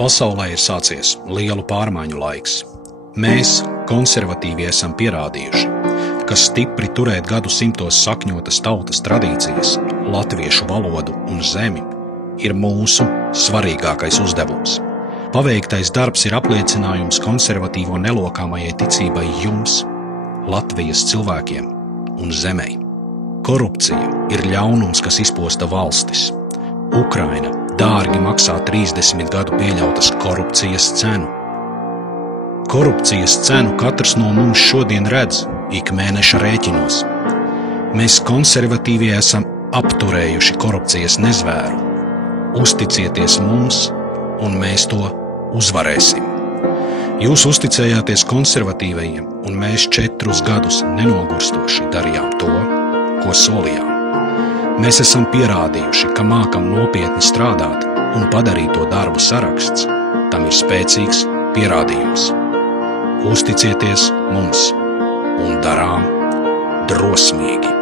Pasaulē ir sācies lielu pārmaiņu laiks. Mēs, konservatīvie, esam pierādījuši, ka stipri turēt gadsimtos sakņotas tautas tradīcijas, latviešu valodu un zemi ir mūsu svarīgākais uzdevums. Paveiktais darbs ir apliecinājums konservatīvo nelokāmajai ticībai jums, Latvijas cilvēkiem un zemei. Korupcija ir ļaunums, kas izposta valstis. Ukraina dārgi maksā 30 gadu pieļautas korupcijas cenu. Korupcijas cenu katrs no mums šodien redz ik mēneša rēķinos. Mēs konservatīvie esam apturējuši korupcijas nezvēru. Uzticieties mums, un mēs to uzvarēsim. Jūs uzticējāties konservatīvajiem, un mēs 4 gadus nenogurstoši darījām to, ko solījām. Mēs esam pierādījuši, ka mākam nopietni strādāt un padarīto darbu saraksts. Tam ir spēcīgs pierādījums. Uzticieties mums un darām drosmīgi.